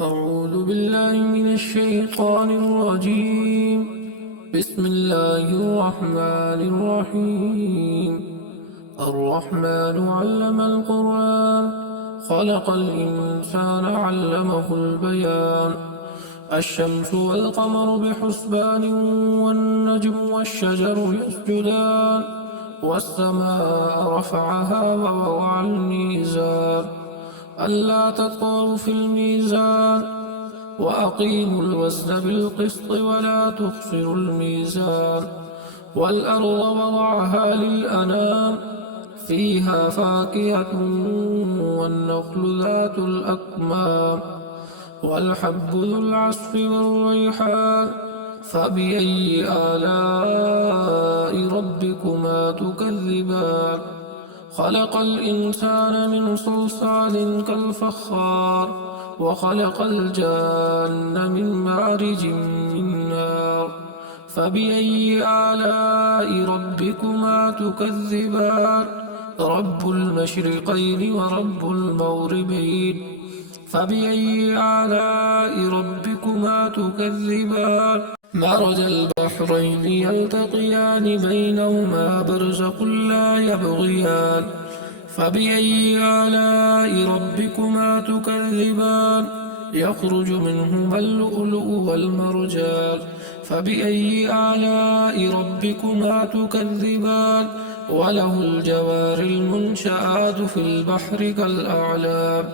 أعوذ بالله من الشيطان الرجيم. بسم الله الرحمن الرحيم. الرحمن علم القرآن، خلق الإنسان علمه البيان. الشمس والقمر بحسبان، والنجم والشجر يسجدان. والسماء رفعها ووضع الميزان، ألا تطغوا في الميزان، وأقيموا الوزن بالقسط ولا تخسروا الميزان. والأرض وضعها للأنام، فيها فاكهة والنخل ذات الأكمام، والحب ذو العصف والريحان. فبأي آلاء ربكما تكذبان؟ خلق الإنسان من صلصال كالفخار، وخلق الجان من مارج من نار. فبأي آلاء ربكما تكذبان؟ رب المشرقين ورب المغربين. فبأي آلاء ربكما تكذبان؟ مرج البحرين يلتقيان، بينهما برزق لا يبغيان. فبأي آلاء ربكما تكذبان؟ يخرج منهما اللؤلؤ والمرجان. فبأي آلاء ربكما تكذبان؟ وله الجوار المنشآت في البحر كالأعلام.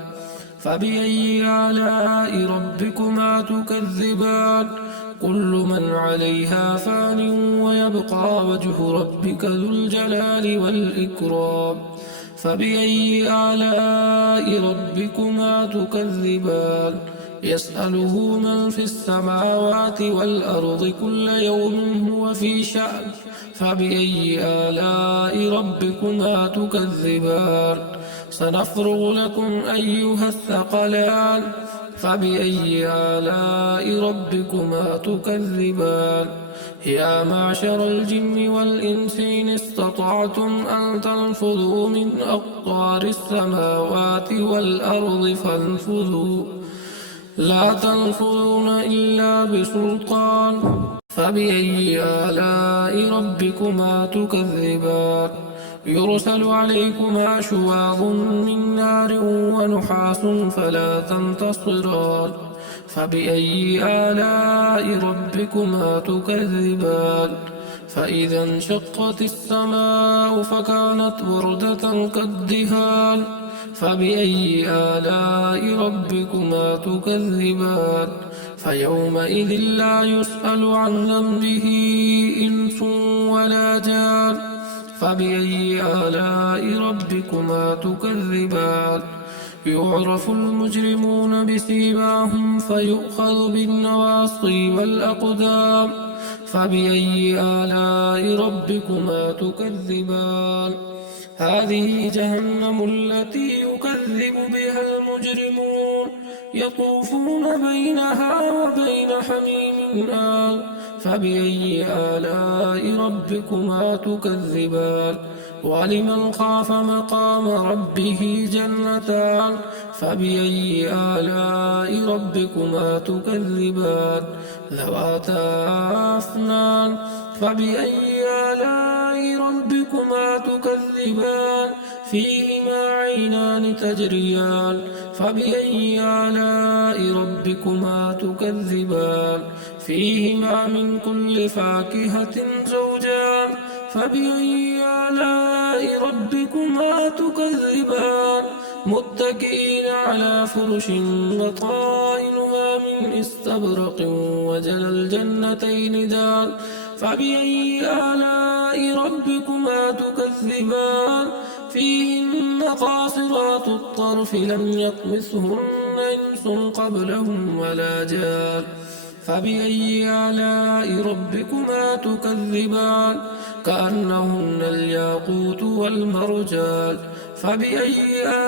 فبأي آلاء ربكما تكذبان؟ كل من عليها فان، ويبقى وجه ربك ذو الجلال والإكرام. فبأي آلاء ربكما تكذبان؟ يسأله من في السماوات والأرض، كل يوم هو في شأن. فبأي آلاء ربكما تكذبان؟ سنفرغ لكم أيها الثقلان. فبأي آلاء ربكما تكذبان؟ يا معشر الجن والإنس إن استطعتم أن تنفذوا من أقطار السماوات والأرض فانفذوا، لا تنفذون إلا بسلطان. فبأي آلاء ربكما تكذبان؟ يرسل عليكما شواظ من نار ونحاس فلا تنتصران. فبأي آلاء ربكما تكذبان؟ فإذا انشقت السماء فكانت وردة كالدهان. فبأي آلاء ربكما تكذبان؟ فيومئذ لا يسأل عن ذنبه إنس ولا جان. فبأي آلاء ربكما تكذبان؟ يعرف المجرمون بسيماهم فيؤخذ بالنواصي والأقدام. فبأي آلاء ربكما تكذبان؟ هذه جهنم التي يكذب بها المجرمون، يطوفون بينها وبين حميم آن. فبأي آلاء ربكما تكذبان؟ ولمن خاف مقام ربه جنتان. فبأي آلاء ربكما تكذبان؟ ذواتا أفنان. فبأي آلاء ربكما تكذبان؟ فيهما عينان تجريان. فبأي آلاء ربكما تكذبان؟ فيهما من كل فاكهة زوجان. فبأي آلاء ربكما تكذبان؟ متكئين على فرش بطائنها من استبرق، وجنى الجنتين دان. فبأي آلاء ربكما تكذبان؟ فيهن قاصرات الطرف لم يطمثهن إنس قبلهم ولا جان. فبأي آلاء ربكما تكذبان؟ كأنهن الياقوت والمرجان. فبأي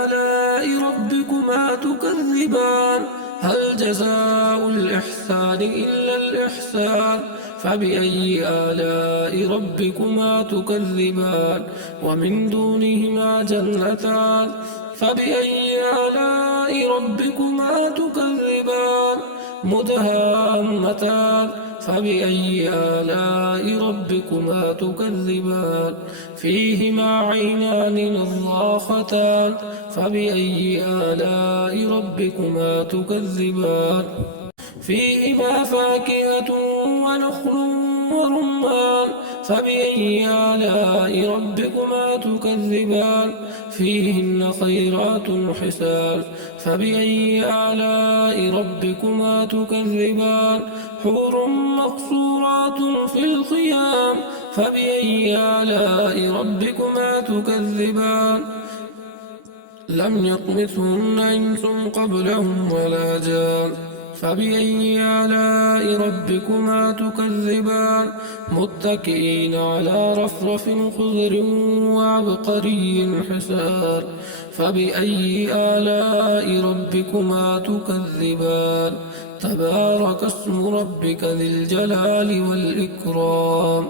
آلاء ربكما تكذبان؟ هل جزاء الإحسان إلا الإحسان؟ فبأي آلاء ربكما تكذبان؟ ومن دونهما جنتان. فبأي آلاء ربكما تكذبان؟ مدهامتان فبأي آلاء ربكما تكذبان فيهما عينان نضاختان فبأي آلاء ربكما تكذبان فيهما فاكهة ونخل ورمان فبأي آلاء ربكما تكذبان فيهن خيرات حسان فبأي آلاء ربكما تكذبان حور مقصورات في الخيام فبأي آلاء ربكما تكذبان لم يطمثهن إنس قبلهم ولا جان فبأي آلاء ربكما تكذبان متكئين على رفرف خضر وعبقري حسان فبأي آلاء ربكما تكذبان تبارك اسم ربك ذي الجلال والإكرام